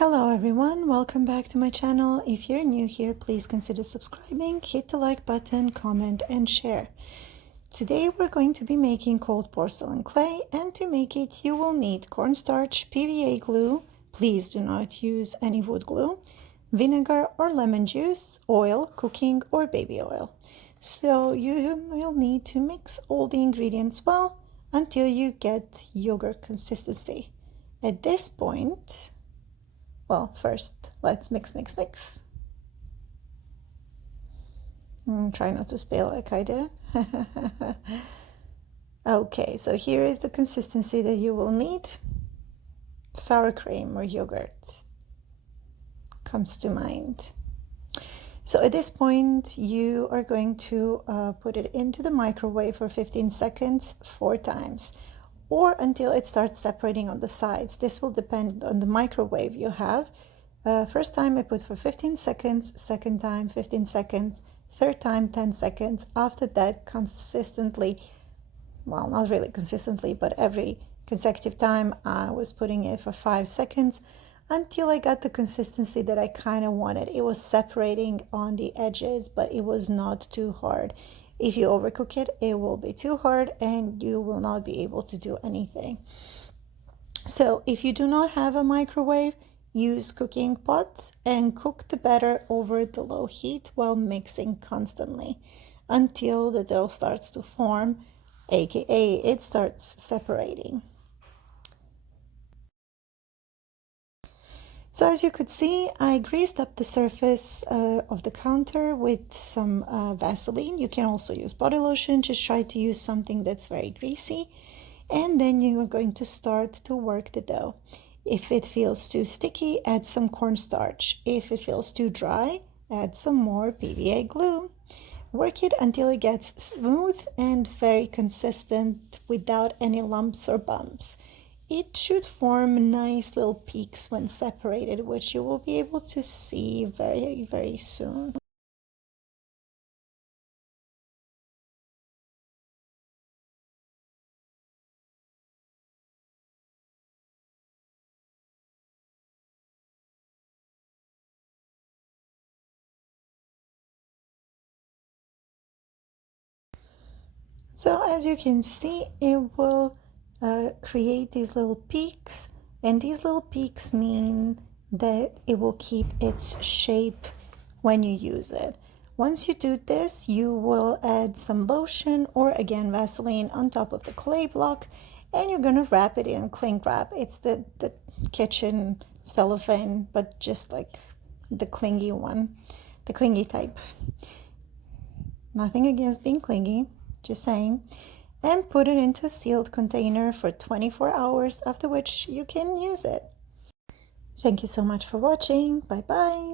Hello everyone, welcome back to my channel. If you're new here, please consider subscribing, hit the like button, comment and share. Today we're going to be making cold porcelain clay, and to make it you will need cornstarch, PVA glue, please do not use any wood glue, vinegar or lemon juice, oil, cooking or baby oil. So you will need to mix all the ingredients well until you get yogurt consistency. At this point, well, first, let's mix. Try not to spill like I did. Okay, so here is the consistency that you will need. Sour cream or yogurt comes to mind. So at this point, you are going to put it into the microwave for 15 seconds, 4 times, or until it starts separating on the sides. This will depend on the microwave you have. First time I put for 15 seconds, second time 15 seconds, third time 10 seconds. After that, consistently, well, not really consistently, but every consecutive time I was putting it for 5 seconds until I got the consistency that I kind of wanted. It was separating on the edges, but it was not too hard. If you overcook it, it will be too hard and you will not be able to do anything. So if you do not have a microwave, use cooking pot and cook the batter over the low heat while mixing constantly until the dough starts to form, aka it starts separating. So as you could see, I greased up the surface of the counter with some Vaseline. You can also use body lotion. Just try to use something that's very greasy. And then you are going to start to work the dough. If it feels too sticky, add some cornstarch. If it feels too dry, add some more PVA glue. Work it until it gets smooth and very consistent without any lumps or bumps. It should form nice little peaks when separated, which you will be able to see very, very soon. So as you can see, it will create these little peaks, and these little peaks mean that it will keep its shape when you use it. Once you do this, you will add some lotion or again Vaseline on top of the clay block, and you're gonna wrap it in cling wrap. It's the kitchen cellophane, but just like the clingy one, the clingy type. Nothing against being clingy, just saying. And put it into a sealed container for 24 hours, after which you can use it. Thank you so much for watching. Bye bye.